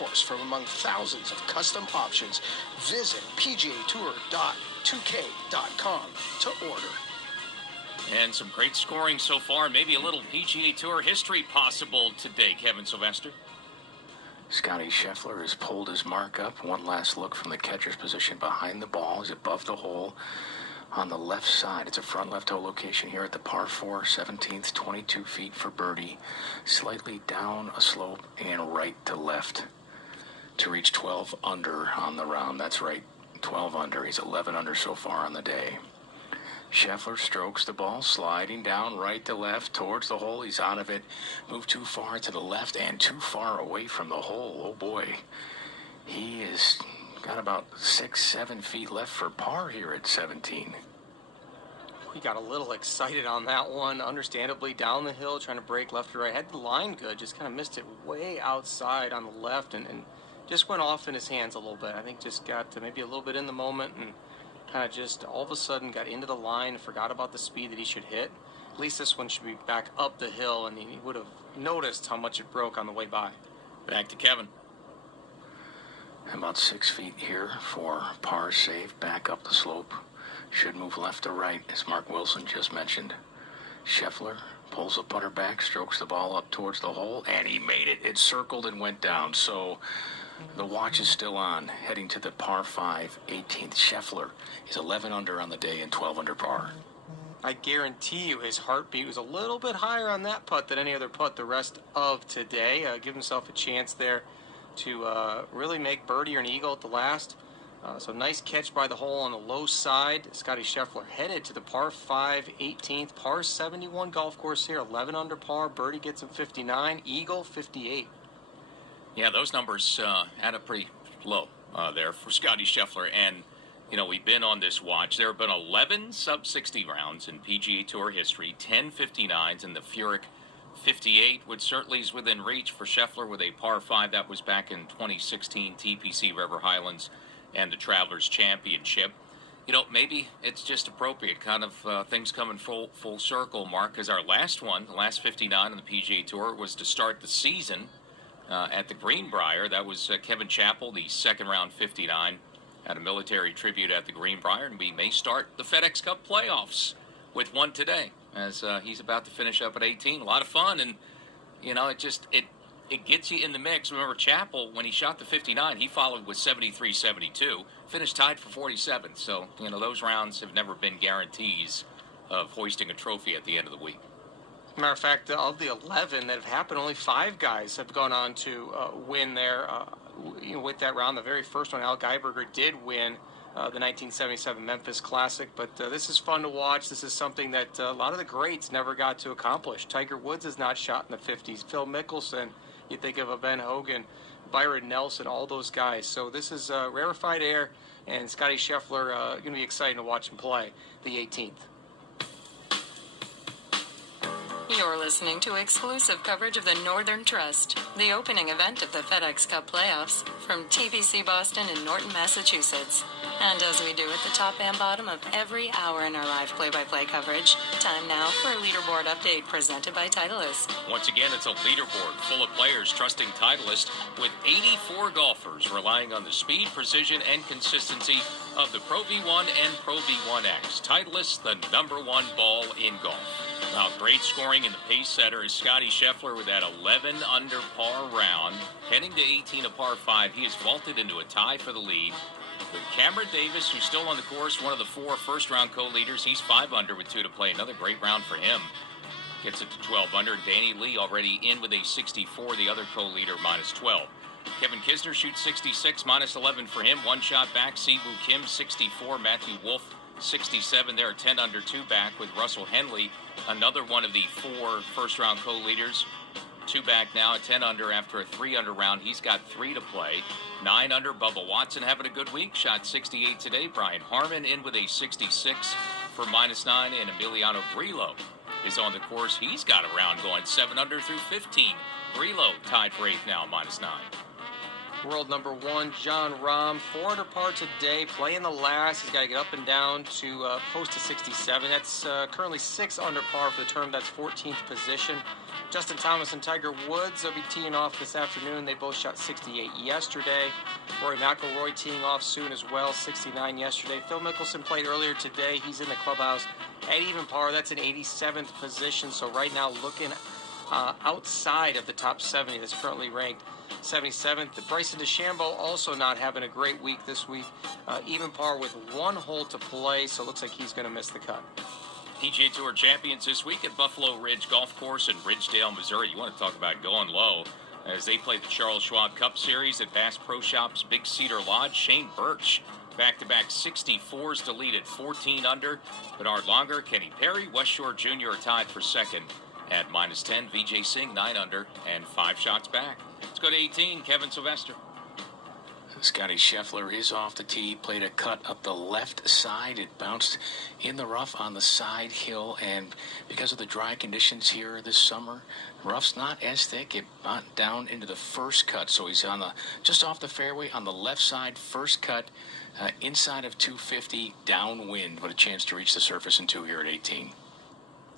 course from among thousands of custom options. Visit PGAtour.2K.com to order. And some great scoring so far. Maybe a little PGA Tour history possible today, Kevin Sylvester. Scotty Scheffler has pulled his mark up. One last look from the catcher's position behind the ball. He's above the hole on the left side. It's a front left hole location here at the par 4, 17th, 22 feet for birdie. Slightly down a slope and right to left to reach 12 under on the round. That's right, 12 under. He's 11 under so far on the day. Scheffler strokes the ball, sliding down right to left towards the hole. He's out of it. Moved too far to the left and too far away from the hole. Oh boy. He has got about 6-7 feet left for par here at 17. We got a little excited on that one. Understandably, down the hill, trying to break left to right. Had the line good, just kind of missed it way outside on the left and just went off in his hands a little bit. I think just got to maybe a little bit in the moment and kind of just all of a sudden got into the line, forgot about the speed that he should hit. At least this one should be back up the hill, and he would have noticed how much it broke on the way by. Back to Kevin. About 6 feet here for par save, back up the slope. Should move left to right, as Mark Wilson just mentioned. Scheffler pulls the putter back, strokes the ball up towards the hole, and he made it. It circled and went down, so the watch is still on, heading to the par 5, 18th. Scheffler is 11 under on the day and 12 under par. I guarantee you his heartbeat was a little bit higher on that putt than any other putt the rest of today. Give himself a chance there to really make birdie or an eagle at the last. So nice catch by the hole on the low side. Scotty Scheffler headed to the par 5, 18th, par 71 golf course here. 11 under par, birdie gets him 59, eagle 58. Yeah, those numbers add up pretty low there for Scotty Scheffler. And, you know, we've been on this watch. There have been 11 sub-60 rounds in PGA Tour history, 10 59s, and the Furyk 58, which certainly is within reach for Scheffler with a par 5. That was back in 2016 TPC River Highlands and the Travelers Championship. You know, maybe it's just appropriate, kind of things coming full circle, Mark, because our last one, the last 59 on the PGA Tour, was to start the season at the Greenbrier. That was Kevin Chappell, the second round 59, at a military tribute at the Greenbrier, and we may start the FedEx Cup playoffs with one today, as he's about to finish up at 18. A lot of fun, and you know, it gets you in the mix. Remember, Chappell, when he shot the 59, he followed with 73-72, finished tied for 47. So, you know, those rounds have never been guarantees of hoisting a trophy at the end of the week. Matter of fact, of the 11 that have happened, only 5 guys have gone on to win there with that round. The very first one, Al Geiberger, did win the 1977 Memphis Classic. But this is fun to watch. This is something that a lot of the greats never got to accomplish. Tiger Woods has not shot in the 50s. Phil Mickelson, you think of a Ben Hogan, Byron Nelson, all those guys. So this is rarefied air, and Scotty Scheffler going to be exciting to watch him play the 18th. You're listening to exclusive coverage of the Northern Trust, the opening event of the FedEx Cup playoffs, from TPC Boston in Norton, Massachusetts. And as we do at the top and bottom of every hour in our live play-by-play coverage, time now for a leaderboard update presented by Titleist. Once again, it's a leaderboard full of players trusting Titleist, with 84 golfers relying on the speed, precision, and consistency of the Pro V1 and Pro V1X. Titleist, the #1 ball in golf. Now, great scoring in the pace setter is Scotty Scheffler with that 11 under par round. Heading to 18, a par 5, he has vaulted into a tie for the lead. With Cameron Davis, who's still on the course, one of the 4 first-round co-leaders. He's 5 under with 2 to play. Another great round for him. Gets it to 12 under. Danny Lee already in with a 64, the other co-leader, minus 12. Kevin Kisner shoots 66, minus 11 for him. 1 shot back. Siwoo Kim, 64. Matthew Wolff, 67. They're 10 under, 2 back with Russell Henley, another one of the 4 first-round co-leaders. 2 back now at 10 under after a 3 under round. He's got 3 to play. 9 under, Bubba Watson having a good week. Shot 68 today. Brian Harman in with a 66 for minus 9. And Emiliano Grillo is on the course. He's got a round going 7 under through 15. Grillo tied for 8th now, minus 9. World #1, Jon Rahm, 4 under par today, playing the last. He's got to get up and down to post to 67. That's currently 6 under par for the tournament. That's 14th position. Justin Thomas and Tiger Woods will be teeing off this afternoon. They both shot 68 yesterday. Rory McIlroy teeing off soon as well, 69 yesterday. Phil Mickelson played earlier today. He's in the clubhouse at even par. That's in 87th position. So right now looking outside of the top 70 that's currently ranked 77th. Bryson DeChambeau also not having a great week this week. Even par with one hole to play, so it looks like he's going to miss the cut. PGA Tour champions this week at Buffalo Ridge Golf Course in Ridgedale, Missouri. You want to talk about going low as they play the Charles Schwab Cup Series at Bass Pro Shops Big Cedar Lodge. Shane Birch, back-to-back 64s to lead at 14 under. Bernard Longer, Kenny Perry, West Shore Jr. are tied for second at -10. Vijay Singh 9 under and 5 shots back. Let's go to 18. Kevin Sylvester. Scotty Scheffler is off the tee, played a cut up the left side. It bounced in the rough on the side hill, and because of the dry conditions here this summer, rough's not as thick. It bounced down into the first cut, so he's on the just off the fairway on the left side, first cut, inside of 250, downwind, but a chance to reach the surface in 2 here at 18.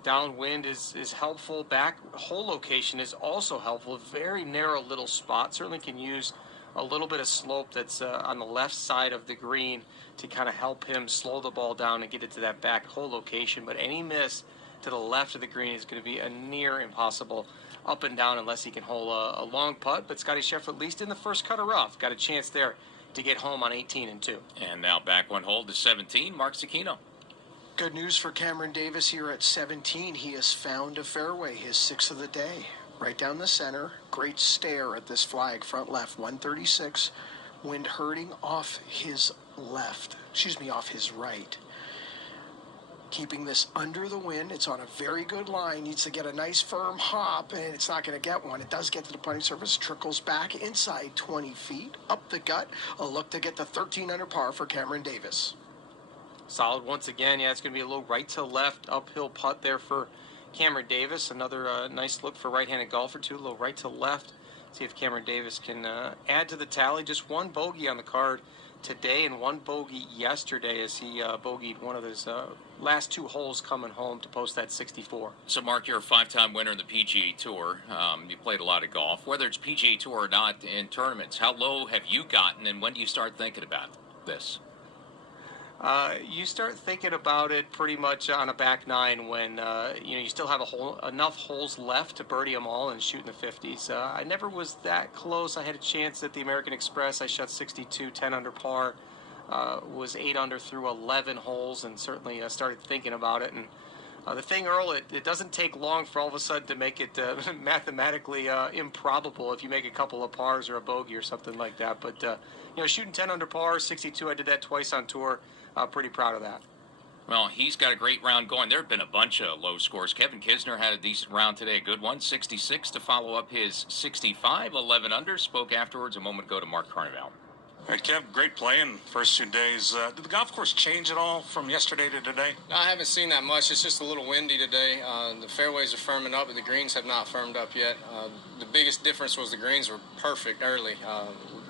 Downwind is helpful. Back hole location is also helpful. Very narrow little spot. Certainly can use a little bit of slope that's on the left side of the green to kind of help him slow the ball down and get it to that back hole location. But any miss to the left of the green is going to be a near impossible up and down unless he can hold a long putt. But Scotty Scheffler, at least in the first cut of rough, got a chance there to get home on 18 and 2. And now back one hole to 17. Mark Zecchino. Good news for Cameron Davis here at 17. He has found a fairway, his 6th of the day. Right down the center. Great stare at this flag, front left, 136. Wind hurting off his left. Off his right. Keeping this under the wind. It's on a very good line. Needs to get a nice firm hop, and it's not going to get one. It does get to the putting surface. Trickles back inside 20 feet. Up the gut. A look to get the 13 under par for Cameron Davis. Solid once again. Yeah, it's going to be a little right to left uphill putt there for Cameron Davis. Another nice look for right-handed golfer, too. A little right to left. See if Cameron Davis can add to the tally. Just one bogey on the card today and one bogey yesterday as he bogeyed one of his last 2 holes coming home to post that 64. So, Mark, you're a 5-time winner in the PGA Tour. You played a lot of golf. Whether it's PGA Tour or not in tournaments, how low have you gotten, and when do you start thinking about this? You start thinking about it pretty much on a back 9 when you still have enough holes left to birdie them all and shoot in the 50s. I never was that close. I had a chance at the American Express. I shot 62, 10 under par, was 8 under through 11 holes, and certainly started thinking about it. And the thing, Earl, it doesn't take long for all of a sudden to make it mathematically improbable if you make a couple of pars or a bogey or something like that. But shooting 10 under par, 62, I did that twice on tour. Pretty proud of that. Well, he's got a great round going. There have been a bunch of low scores. Kevin Kisner had a decent round today, a good one, 66 to follow up his 65, 11 under. Spoke afterwards a moment ago to Mark Carnevale. All right, Kev, great play in the first 2 days. Did the golf course change at all from yesterday to today? No, I haven't seen that much. It's just a little windy today. The fairways are firming up, but the greens have not firmed up yet. The biggest difference was the greens were perfect early.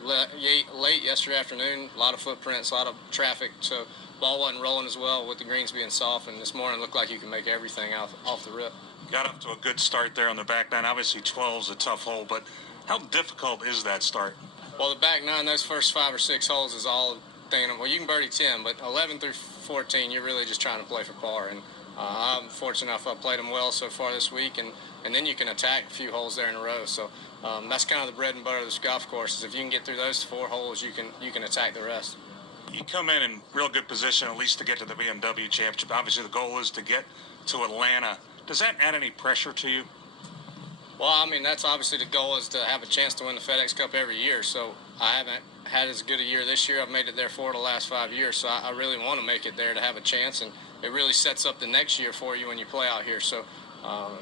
Late yesterday afternoon, a lot of footprints, a lot of traffic, so ball wasn't rolling as well with the greens being soft, and this morning looked like you can make everything off the rip. Got up to a good start there on the back 9. Obviously, 12 is a tough hole, but how difficult is that start? Well, the back 9, those first 5 or 6 holes is all thinking, well, you can birdie 10, but 11 through 14, you're really just trying to play for par, and I'm fortunate enough I played them well so far this week, and then you can attack a few holes there in a row, so that's kind of the bread and butter of this golf course, is if you can get through those 4 holes, you can attack the rest. You come in real good position, at least to get to the BMW Championship. Obviously, the goal is to get to Atlanta. Does that add any pressure to you? Well, I mean, that's obviously the goal, is to have a chance to win the FedEx Cup every year. So I haven't had as good a year this year. I've made it there 4 of the last 5 years. So I really want to make it there to have a chance. And it really sets up the next year for you when you play out here. So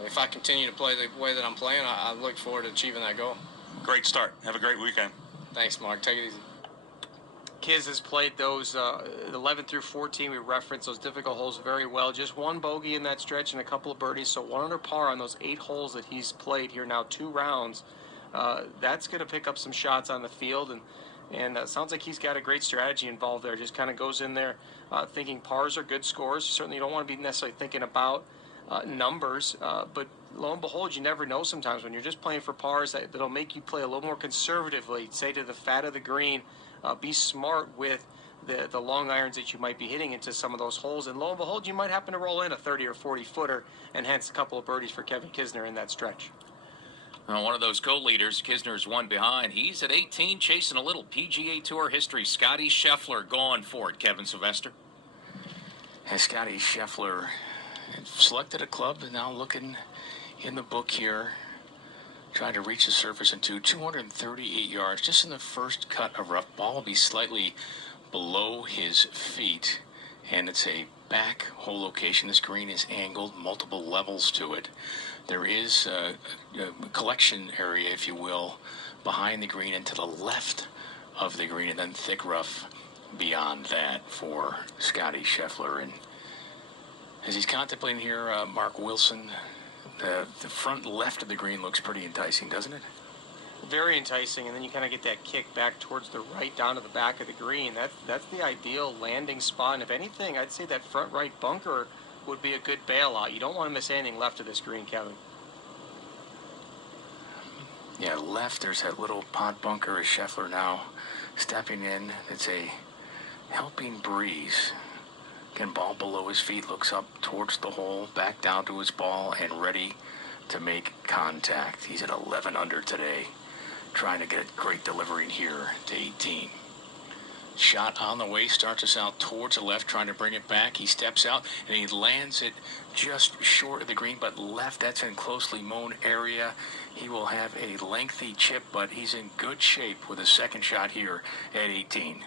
if I continue to play the way that I'm playing, I look forward to achieving that goal. Great start. Have a great weekend. Thanks, Mark. Take it easy. Kiz has played those 11 through 14. We referenced those difficult holes very well. Just one bogey in that stretch and a couple of birdies. So 1 under par on those 8 holes that he's played here now, 2 rounds. That's going to pick up some shots on the field. And sounds like he's got a great strategy involved there. Just kind of goes in there thinking pars are good scores. Certainly you don't want to be necessarily thinking about numbers, but lo and behold, you never know sometimes when you're just playing for pars that'll make you play a little more conservatively, say to the fat of the green, be smart with the long irons that you might be hitting into some of those holes, and lo and behold, you might happen to roll in a 30 or 40 footer, and hence a couple of birdies for Kevin Kisner in that stretch. One of those co-leaders, Kisner's one behind. He's at 18, chasing a little PGA Tour history. Scotty Scheffler going for it, Kevin Sylvester. And Scotty Scheffler selected a club and now looking in the book here, trying to reach the surface into 238 yards, just in the first cut of rough. Ball will be slightly below his feet, and it's a back hole location. This green is angled, multiple levels to it. There is a collection area, if you will, behind the green and to the left of the green, and then thick rough beyond that for Scotty Scheffler. And as he's contemplating here, Mark Wilson, the front left of the green looks pretty enticing, doesn't it? Very enticing, and then you kind of get that kick back towards the right down to the back of the green. That's the ideal landing spot, and if anything, I'd say that front right bunker would be a good bailout. You don't want to miss anything left of this green, Kevin. Yeah, left, there's that little pot bunker as Scheffler now stepping in. It's a helping breeze. Again, ball below his feet, looks up towards the hole, back down to his ball, and ready to make contact. He's at 11 under today, trying to get a great delivery here to 18. Shot on the way, starts us out towards the left, trying to bring it back. He steps out, and he lands it just short of the green, but left. That's in closely mown area. He will have a lengthy chip, but he's in good shape with a second shot here at 18.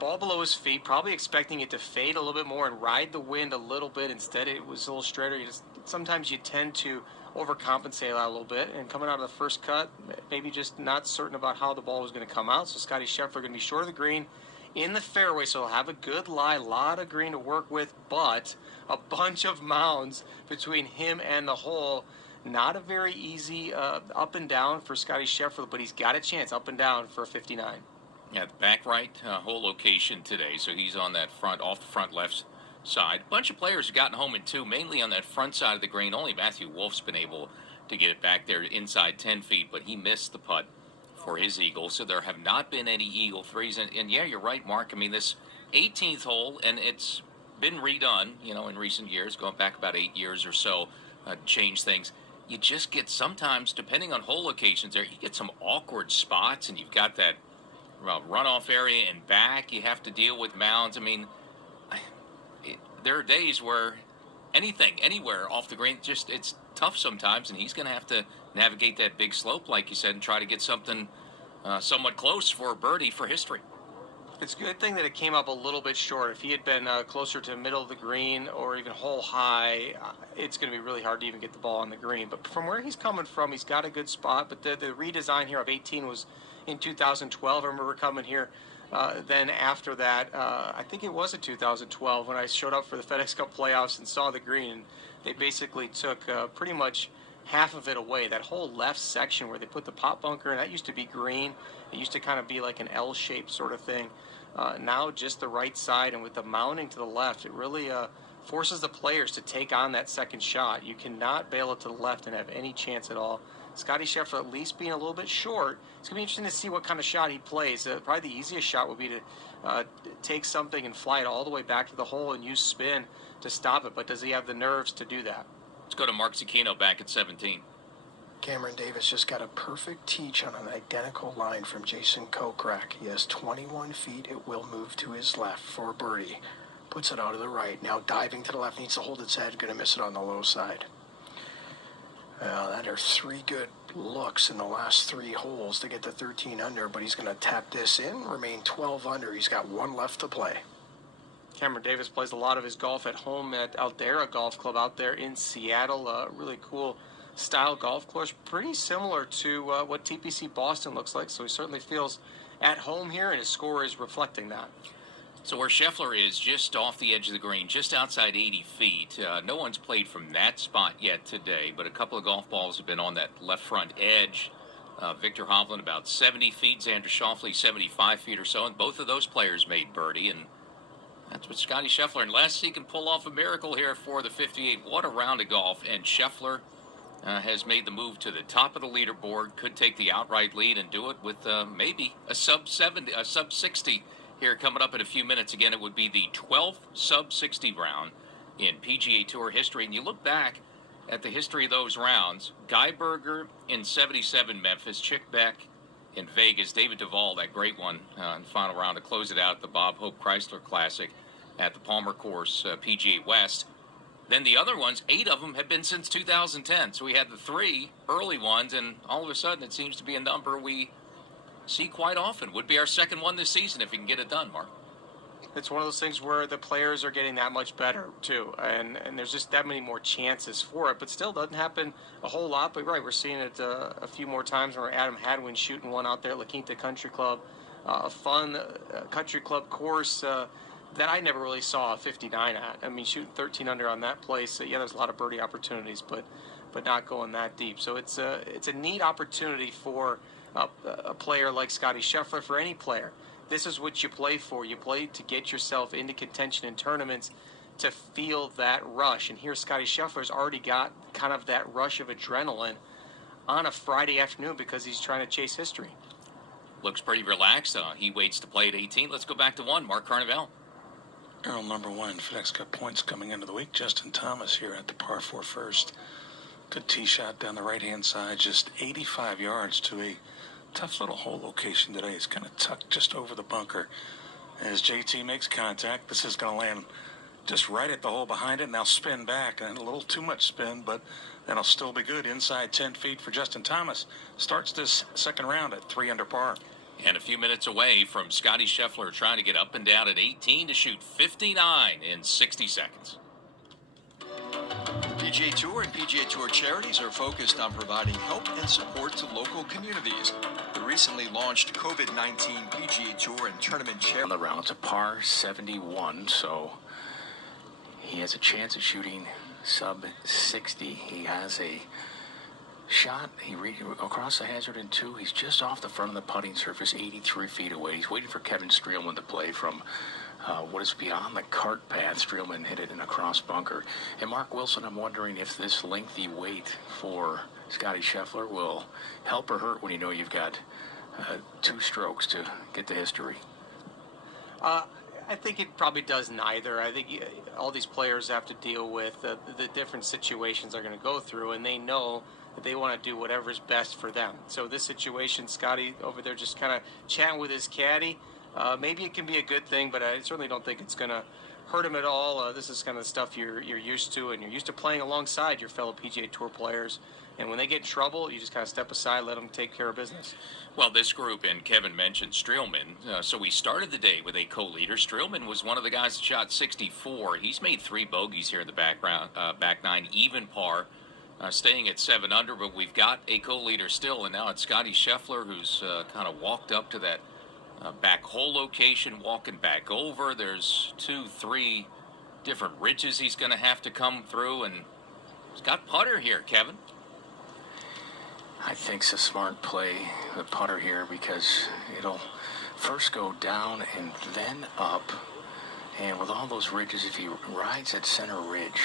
Ball below his feet, probably expecting it to fade a little bit more and ride the wind a little bit. Instead, it was a little straighter. Sometimes you tend to overcompensate that a little bit, and coming out of the first cut, maybe just not certain about how the ball was going to come out. So Scotty Scheffler going to be short of the green in the fairway, so he'll have a good lie, a lot of green to work with, but a bunch of mounds between him and the hole. Not a very easy up and down for Scotty Scheffler, but he's got a chance up and down for a 59. Yeah, the back right hole location today, so he's on that front, off the front left side. A bunch of players have gotten home in two, mainly on that front side of the green. Only Matthew Wolff's been able to get it back there inside 10 feet, but he missed the putt for his eagle, so there have not been any eagle threes. And yeah, you're right, Mark. I mean, this 18th hole, and it's been redone, in recent years, going back about 8 years or so, change things. You just get sometimes, depending on hole locations there, you get some awkward spots, and you've got that runoff area and back. You have to deal with mounds. I mean, there are days where anything, anywhere off the green, it's tough sometimes, and he's going to have to navigate that big slope, like you said, and try to get something somewhat close for a birdie for history. It's a good thing that it came up a little bit short. If he had been closer to the middle of the green or even hole high, it's going to be really hard to even get the ball on the green. But from where he's coming from, he's got a good spot. But the redesign here of 18 was in 2012. I remember coming here. Then after that, I think it was in 2012 when I showed up for the FedEx Cup playoffs and saw the green. And they basically took pretty much half of it away. That whole left section where they put the pot bunker, and that used to be green. It used to kind of be like an L-shaped sort of thing. Now just the right side, and with the mounting to the left, it really forces the players to take on that second shot. You cannot bail it to the left and have any chance at all. Scotty Scheffler at least being a little bit short. It's going to be interesting to see what kind of shot he plays. Probably the easiest shot would be to take something and fly it all the way back to the hole and use spin to stop it. But does he have the nerves to do that? Let's go to Mark Zucchino back at 17. Cameron Davis just got a perfect teach on an identical line from Jason Kokrak. He has 21 feet. It will move to his left for a birdie. Puts it out to the right. Now diving to the left. Needs to hold its head. Going to miss it on the low side. That are three good looks in the last three holes to get to 13 under, but he's going to tap this in, remain 12 under. He's got one left to play. Cameron Davis plays a lot of his golf at home at Aldera Golf Club out there in Seattle. Really cool style golf course, pretty similar to what TPC Boston looks like, so he certainly feels at home here, and his score is reflecting that. So where Scheffler is, just off the edge of the green, just outside 80 feet. No one's played from that spot yet today, but a couple of golf balls have been on that left front edge. Victor Hovland about 70 feet, Xander Schauffele 75 feet or so, and both of those players made birdie. And That's what Scotty Scheffler, unless he can pull off a miracle here for the 58. What a round of golf. And Scheffler has made the move to the top of the leaderboard. Could take the outright lead and do it with maybe a sub 60 here coming up in a few minutes. Again, it would be the 12th sub 60 round in PGA Tour history. And you look back at the history of those rounds, Guy Berger in 77 Memphis, Chick Beck in Vegas, David Duval, that great one in the final round to close it out at the Bob Hope Chrysler Classic at the Palmer Course PGA West. Then the other ones, 8 of them have been since 2010. So we had the 3 early ones, and all of a sudden it seems to be a number we see quite often. Would be our second one this season if we can get it done, Mark. It's one of those things where the players are getting that much better, too. And there's just that many more chances for it. But still doesn't happen a whole lot. But, right, we're seeing it a few more times where Adam Hadwin shooting one out there at La Quinta Country Club. A fun country club course that I never really saw a 59 at. I mean, shooting 13 under on that place, yeah, there's a lot of birdie opportunities, but not going that deep. So it's a neat opportunity for a player like Scotty Scheffler, for any player. This is what you play for. You play to get yourself into contention in tournaments, to feel that rush. And here Scotty Scheffler's already got kind of that rush of adrenaline on a Friday afternoon because he's trying to chase history. Looks pretty relaxed. He waits to play at 18. Let's go back to 1. Mark Carnevale. Arrow number 1, FedEx Cup points coming into the week. Justin Thomas here at the par 4 first. Good tee shot down the right-hand side, just 85 yards to a tough little hole location today. It's kind of tucked just over the bunker. As JT makes contact, this is going to land just right at the hole behind it, and they'll spin back. And a little too much spin, but that'll still be good. Inside 10 feet for Justin Thomas. Starts this second round at 3 under par. And a few minutes away from Scotty Scheffler trying to get up and down at 18 to shoot 59 in 60 seconds. PGA Tour and PGA Tour charities are focused on providing help and support to local communities. The recently launched COVID-19 PGA Tour and tournament charity. On the round, it's a par 71, so he has a chance of shooting sub 60. He has a shot. Across the hazard in 2. He's just off the front of the putting surface, 83 feet away. He's waiting for Kevin Streelman to play from what is beyond the cart path. Streelman hit it in a cross bunker. And Mark Wilson, I'm wondering if this lengthy wait for Scotty Scheffler will help or hurt when you know you've got 2 strokes to get to history. I think it probably does neither. I think all these players have to deal with the different situations they're going to go through, and they know that they want to do whatever's best for them. So this situation, Scotty over there just kind of chatting with his caddy, maybe it can be a good thing, but I certainly don't think it's going to hurt him at all. This is kind of the stuff you're used to, and you're used to playing alongside your fellow PGA Tour players. And when they get in trouble, you just kind of step aside, let them take care of business. Well, this group, and Kevin mentioned Streelman, so we started the day with a co-leader. Streelman was one of the guys that shot 64. He's made 3 bogeys here in the back 9, even par, staying at 7 under, but we've got a co-leader still, and now it's Scotty Scheffler, who's kind of walked up to that back hole location, walking back over. There's 2, 3 different ridges he's going to have to come through, and he's got putter here, Kevin. I think it's a smart play, the putter here, because it'll first go down and then up. And with all those ridges, if he rides at center ridge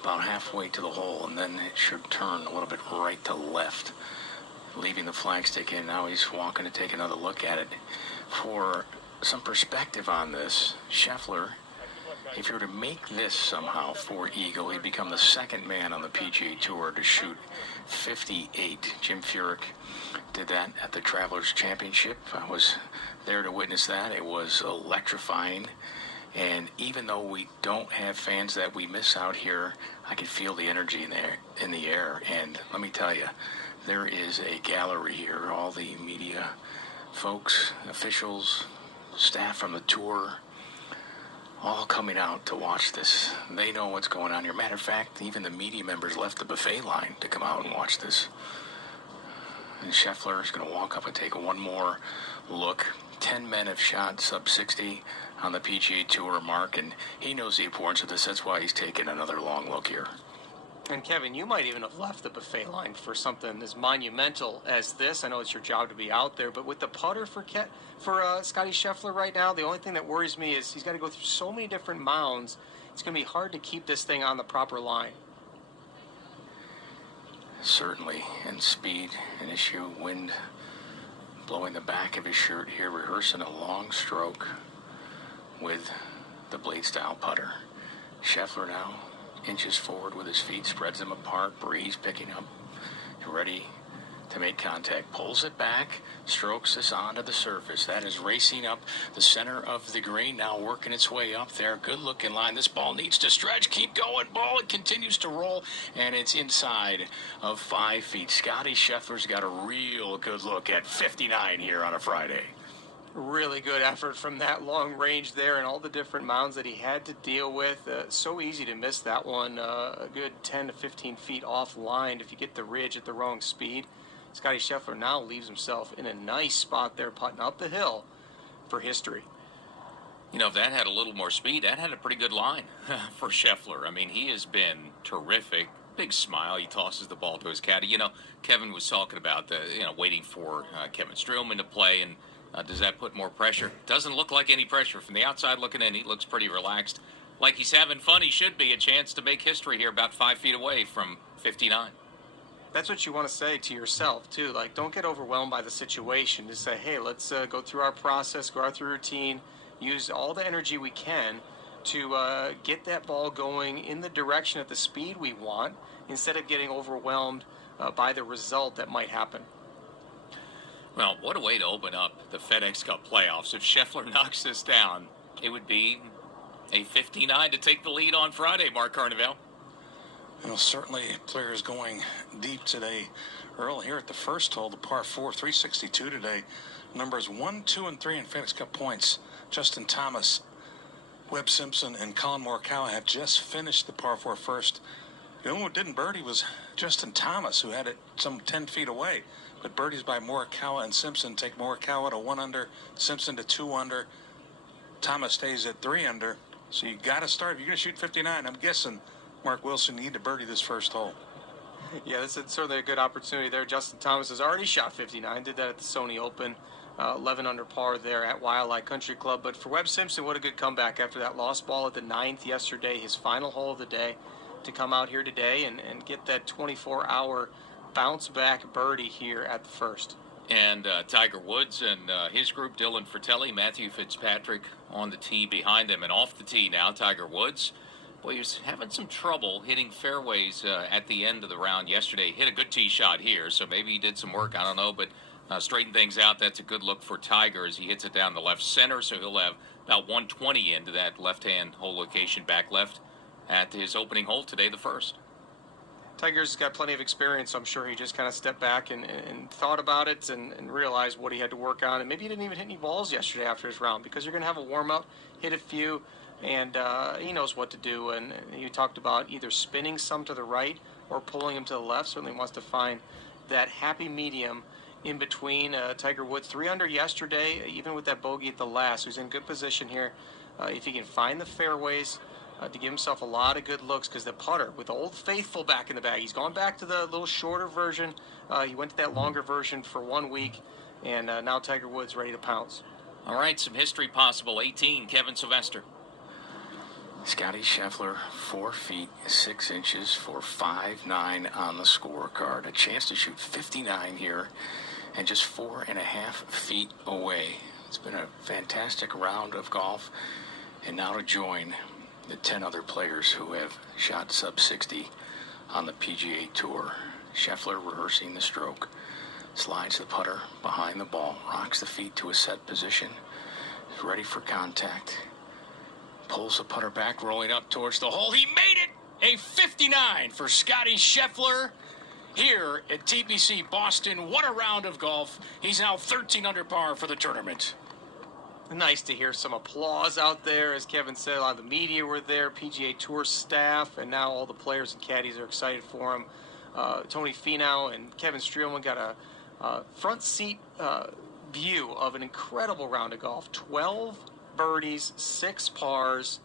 about halfway to the hole, and then it should turn a little bit right to left, leaving the flagstick in. Now he's walking to take another look at it. For some perspective on this, Scheffler, if you were to make this somehow for eagle, he'd become the second man on the PGA Tour to shoot 58. Jim Furyk did that at the Travelers Championship. I was there to witness that. It was electrifying. And even though we don't have fans that we miss out here, I could feel the energy in the air. And let me tell you, there is a gallery here. All the media folks, officials, staff from the tour, all coming out to watch this. They know what's going on here. Matter of fact, even the media members left the buffet line to come out and watch this. And Scheffler is going to walk up and take one more look. 10 men have shot sub 60 on the PGA Tour, Mark, and he knows the importance of this. That's why he's taking another long look here. And Kevin, you might even have left the buffet line for something as monumental as this. I know it's your job to be out there, but with the putter for Scotty Scheffler right now, the only thing that worries me is he's got to go through so many different mounds. It's going to be hard to keep this thing on the proper line. Certainly, and speed an issue. Wind blowing the back of his shirt here, rehearsing a long stroke with the blade style putter. Scheffler now inches forward with his feet, spreads them apart, breeze picking up, ready to make contact, pulls it back, strokes this onto the surface. That is racing up the center of the green, now working its way up there. Good looking line. This ball needs to stretch. Keep going, ball. It continues to roll, and it's inside of 5 feet. Scotty Scheffler's got a real good look at 59 here on a Friday. Really good effort from that long range there, and all the different mounds that he had to deal with. So easy to miss that one. A good 10 to 15 feet offline if you get the ridge at the wrong speed. Scotty Scheffler now leaves himself in a nice spot there, putting up the hill for history. You know, if that had a little more speed, that had a pretty good line for Scheffler. I mean, he has been terrific. Big smile. He tosses the ball to his caddy. You know, Kevin was talking about waiting for Kevin Streelman to play, and does that put more pressure? Doesn't look like any pressure from the outside looking in. He looks pretty relaxed, like he's having fun. He should be. A chance to make history here, about 5 feet away from 59. That's what you want to say to yourself, too. Like, don't get overwhelmed by the situation. Just say, hey, let's go through our process, go through routine, use all the energy we can to get that ball going in the direction at the speed we want, instead of getting overwhelmed by the result that might happen. Well, what a way to open up the FedEx Cup playoffs. If Scheffler knocks this down, it would be a 59 to take the lead on Friday, Mark Carnevale. You know, certainly players going deep today. Earl here at the first hole, the par 4, 362 today. Numbers 1, 2, and 3 in FedEx Cup points. Justin Thomas, Webb Simpson, and Colin Morikawa have just finished the par 4 first. The only one who didn't birdie was Justin Thomas, who had it some 10 feet away. But birdies by Morikawa and Simpson take Morikawa to 1 under, Simpson to 2 under. Thomas stays at 3 under. So you got to start. If you're going to shoot 59, I'm guessing Mark Wilson need to birdie this first hole. Yeah, this is certainly a good opportunity there. Justin Thomas has already shot 59, did that at the Sony Open, 11 under par there at Wildlife Country Club. But for Webb Simpson, what a good comeback after that lost ball at the 9th yesterday, his final hole of the day, to come out here today and get that 24-hour bounce-back birdie here at the first. And Tiger Woods and his group, Dylan Fratelli, Matthew Fitzpatrick on the tee behind them, and off the tee now, Tiger Woods. Boy, he was having some trouble hitting fairways at the end of the round yesterday. Hit a good tee shot here, so maybe he did some work, I don't know, but straighten things out. That's a good look for Tiger as he hits it down the left center, so he'll have about 120 into that left-hand hole location back left at his opening hole today, the first. Tiger's got plenty of experience, so I'm sure he just kind of stepped back and thought about it and realized what he had to work on. And maybe he didn't even hit any balls yesterday after his round, because you're going to have a warm-up, hit a few, and he knows what to do. And you talked about either spinning some to the right or pulling him to the left. Certainly wants to find that happy medium in between. Tiger Woods 3 under yesterday, even with that bogey at the last. He's in good position here. If he can find the fairways to give himself a lot of good looks, because the putter with Old Faithful back in the bag. He's gone back to the little shorter version. He went to that longer version for 1 week, and now Tiger Woods ready to pounce. All right, some history possible. 18, Kevin Sylvester. Scotty Scheffler, 4 feet 6 inches for 5.9 on the scorecard. A chance to shoot 59 here and just 4.5 feet away. It's been a fantastic round of golf, and now to join the 10 other players who have shot sub 60 on the PGA Tour. Scheffler rehearsing the stroke, slides the putter behind the ball, rocks the feet to a set position, is ready for contact, pulls the putter back, rolling up towards the hole. He made it! A 59 for Scotty Scheffler here at TPC Boston. What a round of golf. He's now 13 under par for the tournament. Nice to hear some applause out there. As Kevin said, a lot of the media were there, PGA Tour staff, and now all the players and caddies are excited for him. Tony Finau and Kevin Streelman got a front seat view of an incredible round of golf. 12 birdies, 6 pars,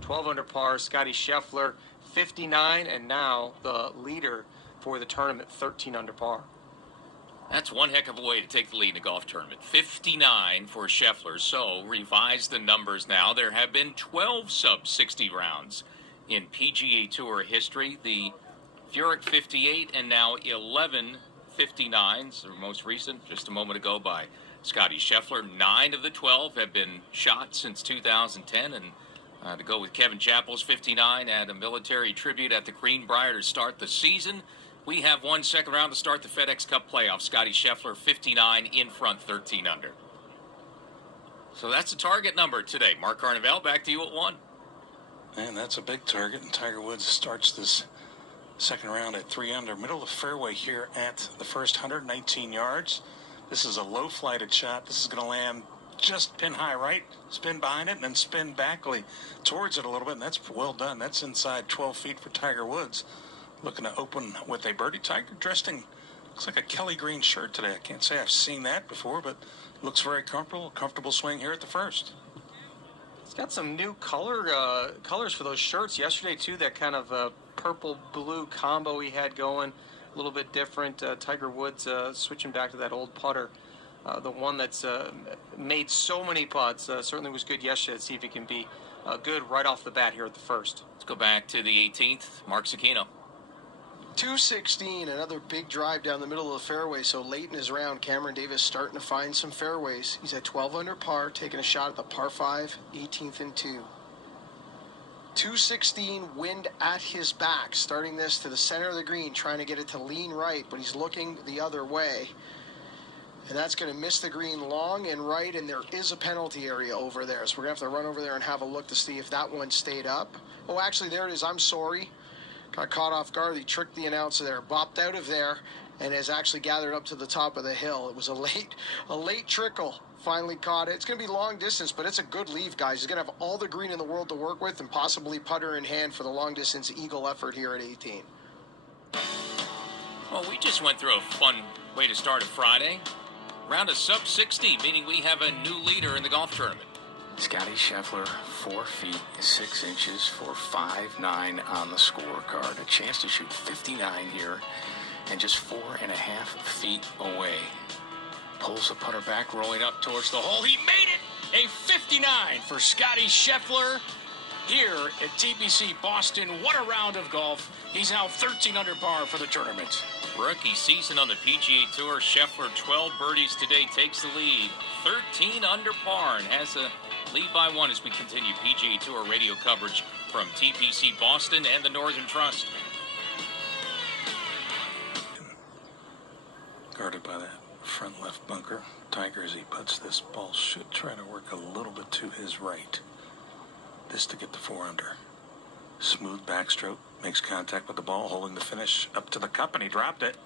12 under par. Scotty Scheffler 59, and now the leader for the tournament, 13 under par. That's one heck of a way to take the lead in a golf tournament. 59 for Scheffler. So, revise the numbers now. There have been 12 sub-60 rounds in PGA Tour history. The Furyk 58 and now 11 59s, the most recent, just a moment ago, by Scotty Scheffler. 9 of the 12 have been shot since 2010, and to go with Kevin Chappell's 59 at a military tribute at the Greenbrier to start the season. We have one second round to start the FedEx Cup playoffs. Scotty Scheffler, 59 in front, 13 under. So that's the target number today. Mark Carnevale, back to you at 1. Man, that's a big target, and Tiger Woods starts this second round at 3 under. Middle of the fairway here at the first 119 yards. This is a low-flighted shot. This is going to land just pin high right, spin behind it, and then spin backly towards it a little bit, and that's well done. That's inside 12 feet for Tiger Woods. Looking to open with a birdie. Tiger dressed in, looks like a Kelly green shirt today. I can't say I've seen that before, but looks very comfortable. Comfortable swing here at the first. It's got some new colors for those shirts yesterday too. That kind of purple-blue combo he had going, a little bit different. Tiger Woods switching back to that old putter. The one that's made so many putts certainly was good yesterday. Let's see if he can be good right off the bat here at the first. Let's go back to the 18th. Mark Zecchino. 216, another big drive down the middle of the fairway. So late in his round, Cameron Davis starting to find some fairways. He's at 12 under par, taking a shot at the par 5, 18th and 2. 216, wind at his back, starting this to the center of the green, trying to get it to lean right, but he's looking the other way. And that's going to miss the green long and right, and there is a penalty area over there. So we're going to have to run over there and have a look to see if that one stayed up. Oh, actually, there it is. I'm sorry. Got caught off guard. He tricked the announcer there, bopped out of there, and has actually gathered up to the top of the hill. It was a late trickle. Finally caught it. It's going to be long distance, but it's a good leave, guys. He's going to have all the green in the world to work with and possibly putter in hand for the long distance eagle effort here at 18. Well, we just went through a fun way to start a Friday. Round of sub-60, meaning we have a new leader in the golf tournament. Scotty Scheffler, 4 feet 6 inches for 5.9 on the scorecard. A chance to shoot 59 here and just 4.5 feet away. Pulls the putter back, rolling up towards the hole. He made it! A 59 for Scotty Scheffler here at TPC Boston. What a round of golf. He's now 13 under par for the tournament. Rookie season on the PGA Tour. Scheffler, 12 birdies today, takes the lead. 13 under par and has a lead by 1 as we continue PGA Tour radio coverage from TPC Boston and the Northern Trust. Guarded by that front left bunker. Tiger, as he putts this ball, should try to work a little bit to his right. This to get the 4 under. Smooth backstroke, makes contact with the ball, holding the finish up to the cup, and he dropped it.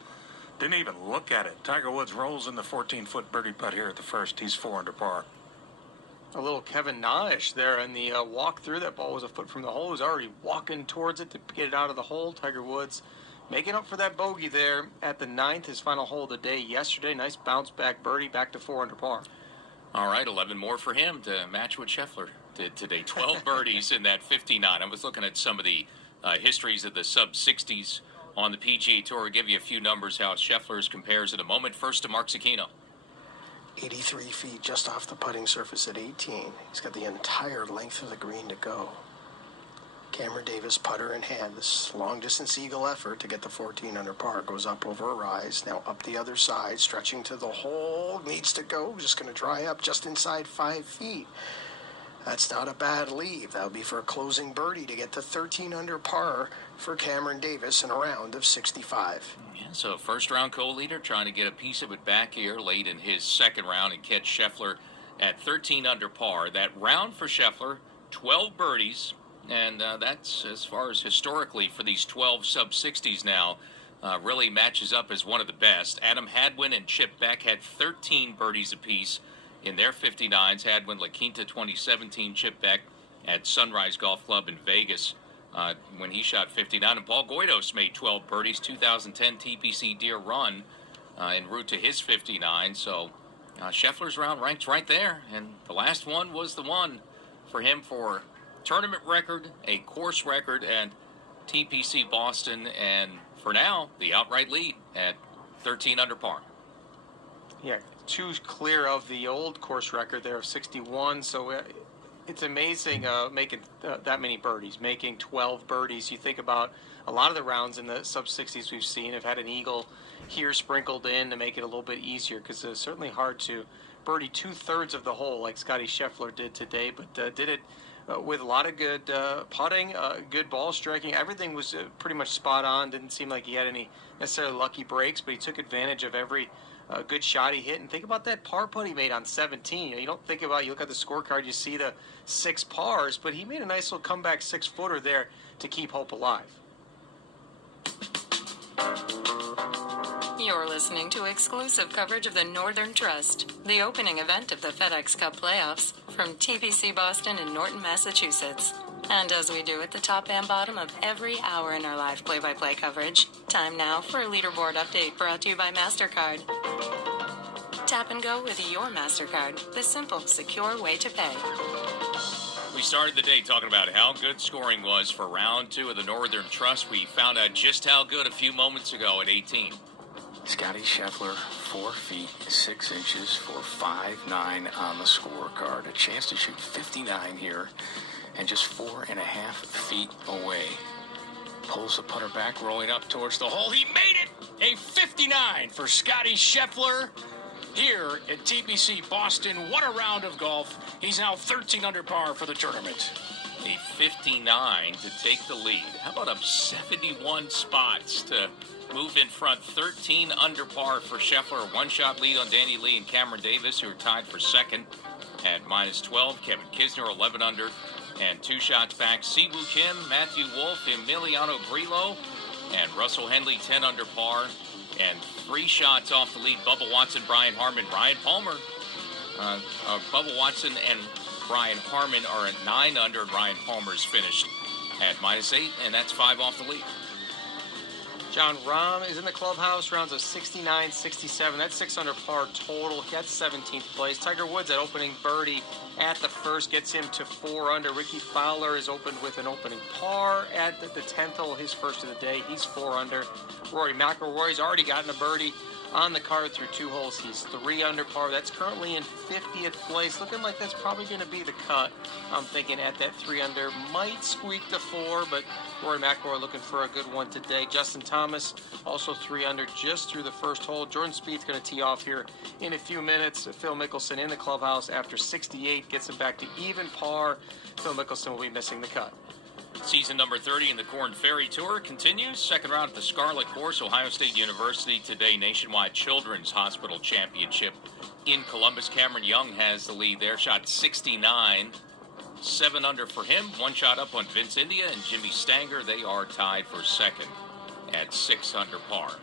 Didn't even look at it. Tiger Woods rolls in the 14-foot birdie putt here at the first. He's 4 under par. A little Kevin Na-ish there in the walk through. That ball was a foot from the hole. He was already walking towards it to get it out of the hole. Tiger Woods making up for that bogey there at the 9th, his final hole of the day yesterday. Nice bounce back birdie, back to 4 under par. All right, 11 more for him to match what Scheffler did today. 12 birdies in that 59. I was looking at some of the histories of the sub-60s on the PGA Tour. I'll give you a few numbers how Scheffler's compares in a moment. First to Mark Zecchino. 83 feet just off the putting surface at 18. He's got the entire length of the green to go. Cameron Davis, putter in hand. This long-distance eagle effort to get the 14 under par. Goes up over a rise. Now up the other side, stretching to the hole. Needs to go. Just going to dry up just inside 5 feet. That's not a bad leave. That would be for a closing birdie to get to 13 under par for Cameron Davis in a round of 65. Yeah, so first-round co-leader trying to get a piece of it back here late in his second round and catch Scheffler at 13 under par. That round for Scheffler, 12 birdies, and that's as far as historically for these 12 sub-60s now. Really matches up as one of the best. Adam Hadwin and Chip Beck had 13 birdies apiece in their 59s. Hadwin, La Quinta 2017, Chip Beck at Sunrise Golf Club in Vegas when he shot 59. And Paul Goydos made 12 birdies, 2010 TPC Deer Run en route to his 59. So Scheffler's round ranks right there. And the last one was the one for him for tournament record, a course record, and TPC Boston, and for now, the outright lead at 13 under par. Yeah, 2 clear of the old course record there of 61. So it's amazing making that many birdies, making 12 birdies. You think about a lot of the rounds in the sub-60s we've seen have had an eagle here sprinkled in to make it a little bit easier, because it's certainly hard to birdie 2/3 of the hole like Scotty Scheffler did today, but did it with a lot of good putting, good ball striking. Everything was pretty much spot on. Didn't seem like he had any necessarily lucky breaks, but he took advantage of every good shot he hit. And think about that par putt he made on 17. You don't think about, you look at the scorecard, you see the 6 pars, but he made a nice little comeback 6-footer there to keep hope alive. You're listening to exclusive coverage of the Northern Trust, the opening event of the FedEx Cup playoffs, from TPC Boston in Norton, Massachusetts. And as we do at the top and bottom of every hour in our live play-by-play coverage, time now for a leaderboard update brought to you by MasterCard. Tap and go with your MasterCard, the simple, secure way to pay. We started the day talking about how good scoring was for round 2 of the Northern Trust. We found out just how good a few moments ago at 18. Scotty Scheffler, 4 feet 6 inches for 5.9 on the scorecard. A chance to shoot 59 here, and just 4.5 feet away. Pulls the putter back, rolling up towards the hole. He made it! A 59 for Scotty Scheffler here at TPC Boston. What a round of golf. He's now 13 under par for the tournament. A 59 to take the lead. How about up 71 spots to move in front? 13 under par for Scheffler. 1-shot lead on Danny Lee and Cameron Davis, who are tied for second at -12. Kevin Kisner 11 under, and 2 shots back Siwoo Kim, Matthew Wolff, Emiliano Grillo, and Russell Henley 10 under par, and 3 shots off the lead. Bubba Watson, Brian Harman, Ryan Palmer. Bubba Watson and Brian Harman are at 9 under, and Ryan Palmer's finished at -8, and that's 5 off the lead. John Rahm is in the clubhouse, rounds of 69, 67. That's 6 under par total. He had 17th place. Tiger Woods, that opening birdie at the first, gets him to 4 under. Ricky Fowler is opened with an opening par at the 10th hole, his first of the day. He's 4 under. Rory McIlroy's already gotten a birdie on the card through 2 holes. He's 3 under par. That's currently in 50th place. Looking like that's probably going to be the cut. I'm thinking at that 3 under. Might squeak to 4, but Rory McIlroy looking for a good one today. Justin Thomas also 3 under just through the first hole. Jordan Spieth's going to tee off here in a few minutes. Phil Mickelson in the clubhouse after 68 gets him back to even par. Phil Mickelson will be missing the cut. Season number 30 in the Corn Ferry Tour continues. Second round at the Scarlet Course, Ohio State University. Today, Nationwide Children's Hospital Championship in Columbus. Cameron Young has the lead there. Shot 69. 7 under for him. 1 shot up on Vince India and Jimmy Stanger. They are tied for second at 6 under par.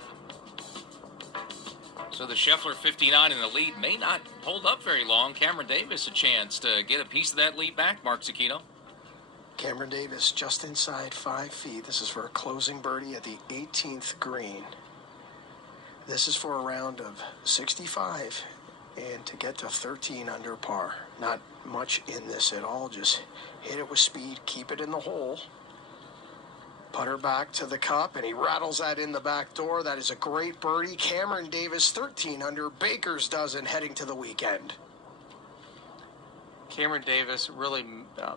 So the Scheffler 59 in the lead may not hold up very long. Cameron Davis a chance to get a piece of that lead back. Mark Zucchino. Cameron Davis just inside 5 feet. This is for a closing birdie at the 18th green. This is for a round of 65, and to get to 13 under par. Not much in this at all. Just hit it with speed, keep it in the hole. Putter back to the cup, and he rattles that in the back door. That is a great birdie. Cameron Davis 13 under. Baker's dozen heading to the weekend. Cameron Davis really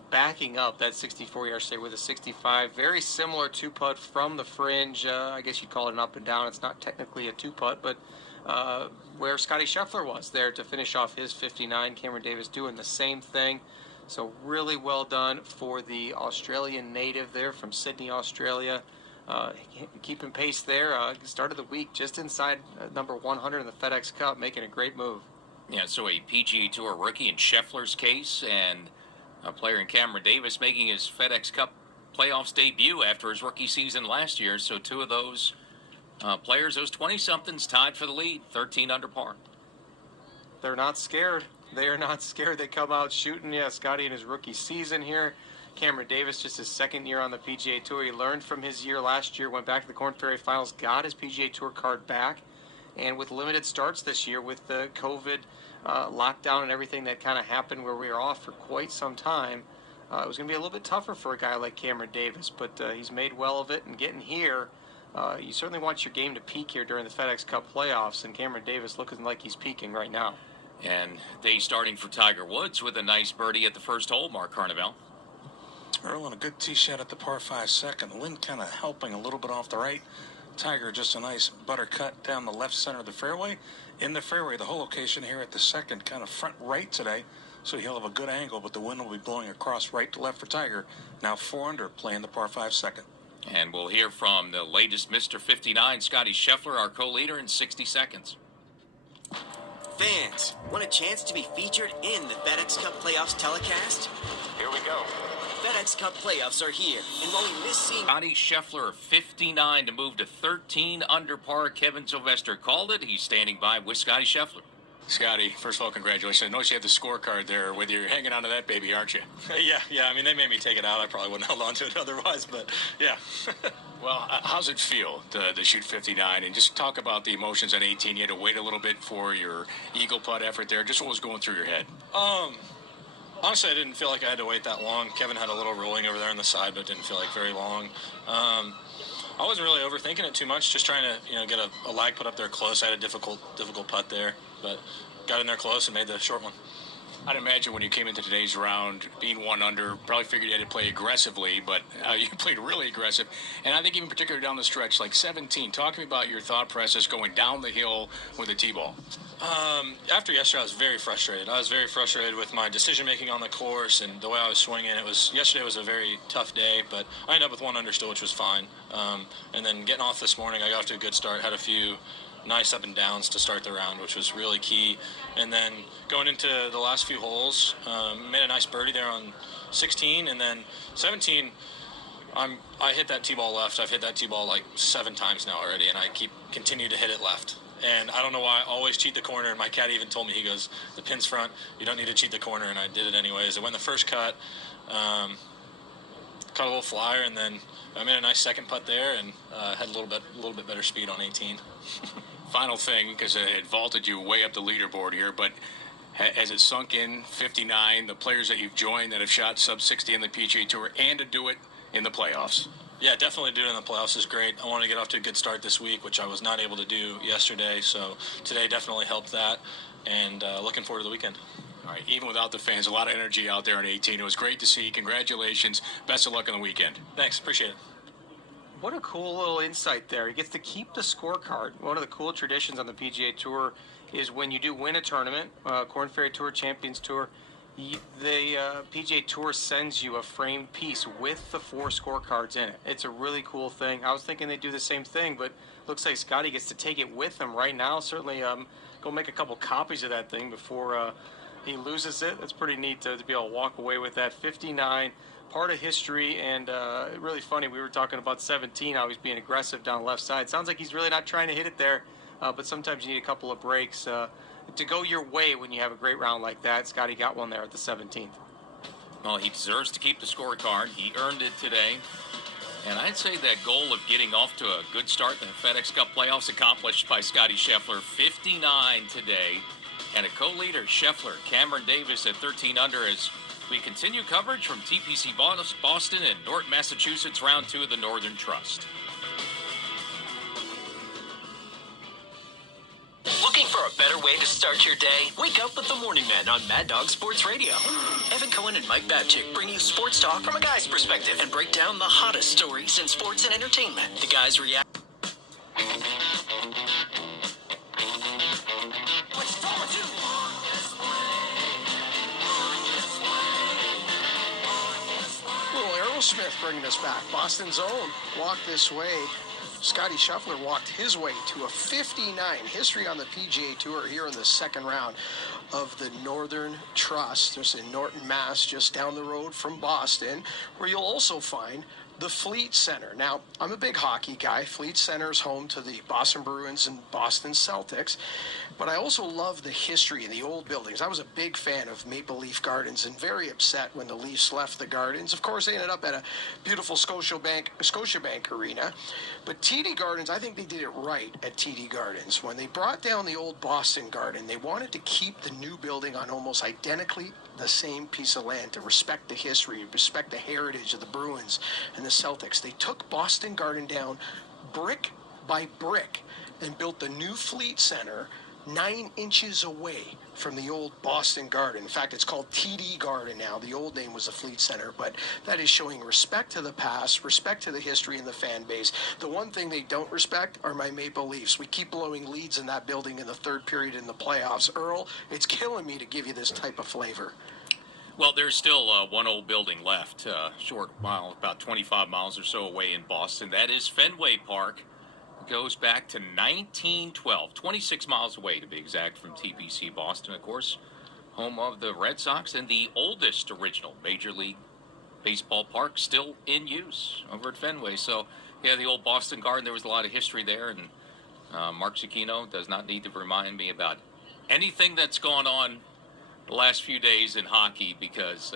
backing up that 64-yard stay with a 65. Very similar 2-putt from the fringe. I guess you'd call it an up and down. It's not technically a 2-putt, but where Scotty Scheffler was there to finish off his 59. Cameron Davis doing the same thing. So really well done for the Australian native there from Sydney, Australia. Keeping pace there. Started the week just inside number 100 in the FedEx Cup, making a great move. Yeah, so a PGA Tour rookie in Scheffler's case, and a player in Cameron Davis making his FedEx Cup playoffs debut after his rookie season last year. So 2 of those players, those 20-somethings, tied for the lead, 13 under par. They're not scared. They are not scared. They come out shooting. Yeah, Scotty in his rookie season here. Cameron Davis, just his second year on the PGA Tour. He learned from his year last year, went back to the Corn Ferry Finals, got his PGA Tour card back. And with limited starts this year, with the COVID lockdown and everything that kind of happened where we were off for quite some time, it was going to be a little bit tougher for a guy like Cameron Davis, but he's made well of it. And getting here, you certainly want your game to peak here during the FedEx Cup playoffs, and Cameron Davis looking like he's peaking right now. And day starting for Tiger Woods with a nice birdie at the first hole, Mark Carnevale. Earl on a good tee shot at the par 5 second. The wind kind of helping a little bit off the right. Tiger just a nice butter cut down the left center of the fairway. In the fairway, the whole location here at the second, kind of front right today. So he'll have a good angle, but the wind will be blowing across right to left for Tiger. Now 4 under, playing the par 5 second. And we'll hear from the latest Mr. 59, Scotty Scheffler, our co-leader, in 60 seconds. Fans, want a chance to be featured in the FedEx Cup Playoffs telecast? Here we go. FedEx Cup Playoffs are here, and while we miss seeing Scotty Scheffler, 59 to move to 13 under par. Kevin Sylvester called it. He's standing by with Scotty Scheffler. Scotty, first of all, congratulations. I noticed you have the scorecard there with you. You're hanging on to that baby, aren't you? Yeah. I mean, they made me take it out. I probably wouldn't have held on to it otherwise, but yeah. Well, how's it feel to shoot 59? And just talk about the emotions on 18. You had to wait a little bit for your eagle putt effort there. Just what was going through your head? Honestly, I didn't feel like I had to wait that long. Kevin had a little rolling over there on the side, but didn't feel like very long. I wasn't really overthinking it too much, just trying to, get a lag put up there close. I had a difficult putt there, but got in there close and made the short one. I'd imagine when you came into today's round, being 1 under, probably figured you had to play aggressively, but you played really aggressive. And I think even particularly down the stretch, like 17, talk to me about your thought process going down the hill with the tee ball. After yesterday, I was very frustrated. I was very frustrated with my decision-making on the course and the way I was swinging. Yesterday was a very tough day, but I ended up with 1 under still, which was fine. And then getting off this morning, I got off to a good start, had a few nice up and downs to start the round, which was really key. And then going into the last few holes, made a nice birdie there on 16, and then 17, I hit that tee ball left. I've hit that tee ball like 7 times now already, and I continue to hit it left. And I don't know why I always cheat the corner, and my caddy even told me, he goes, the pin's front, you don't need to cheat the corner, and I did it anyways. I went the first cut, caught a little flyer, and then I made a nice second putt there, and had a little bit better speed on 18. Final thing, because it vaulted you way up the leaderboard here, but has it sunk in 59, the players that you've joined that have shot sub 60 in the PGA Tour, and to do it in the playoffs? Yeah, definitely doing it in the playoffs is great. I want to get off to a good start this week, which I was not able to do yesterday, so today definitely helped that, and looking forward to the weekend. All right, even without the fans, a lot of energy out there on 18. It was great to see. Congratulations. Best of luck on the weekend. Thanks, appreciate it. What a cool little insight there. He gets to keep the scorecard. One of the cool traditions on the PGA Tour is when you do win a tournament, Korn Ferry Tour, Champions Tour, the PGA Tour sends you a framed piece with the 4 scorecards in it. It's a really cool thing. I was thinking they'd do the same thing, but looks like Scotty gets to take it with him right now. Certainly go make a couple copies of that thing before he loses it. That's pretty neat to be able to walk away with that. 59, part of history, and really funny. We were talking about 17, how he's being aggressive down the left side. Sounds like he's really not trying to hit it there, but sometimes you need a couple of breaks to go your way when you have a great round like that. Scotty got one there at the 17th. Well, he deserves to keep the scorecard. He earned it today. And I'd say that goal of getting off to a good start in the FedEx Cup playoffs accomplished by Scotty Scheffler. 59 today. And a co-leader, Scheffler, Cameron Davis at 13 under as we continue coverage from TPC Boston and Norton, Massachusetts, round 2 of the Northern Trust. Looking for a better way to start your day? Wake up with the Morning Men on Mad Dog Sports Radio. Evan Cohen and Mike Babchick bring you sports talk from a guy's perspective and break down the hottest stories in sports and entertainment. The guys react. Smith bringing us back. Boston's own Walk This Way. Scotty Scheffler walked his way to a 59 history on the PGA Tour here in the second round of the Northern Trust. There's in Norton, Mass, just down the road from Boston, where you'll also find the Fleet Center. Now, I'm a big hockey guy. Fleet Center is home to the Boston Bruins and Boston Celtics, but I also love the history of the old buildings. I was a big fan of Maple Leaf Gardens and very upset when the Leafs left the Gardens. Of course, they ended up at a beautiful Scotiabank Arena, but TD Gardens, I think they did it right at TD Gardens. When they brought down the old Boston Garden, they wanted to keep the new building on almost identically the same piece of land to respect the history, respect the heritage of the Bruins and the Celtics. They took Boston Garden down brick by brick and built the new Fleet Center 9 inches away from the old Boston Garden. In fact, it's called TD Garden now. The old name was the Fleet Center, but that is showing respect to the past, respect to the history and the fan base. The one thing they don't respect are my Maple Leafs. We keep blowing leads in that building in the third period in the playoffs. Earl, it's killing me to give you this type of flavor. Well, there's still one old building left, short mile, about 25 miles or so away in Boston. That is Fenway Park. It goes back to 1912, 26 miles away to be exact from TPC Boston, of course, home of the Red Sox and the oldest original Major League Baseball park still in use over at Fenway. So, yeah, the old Boston Garden, there was a lot of history there, and Mark Cicchino does not need to remind me about anything that's gone on the last few days in hockey, because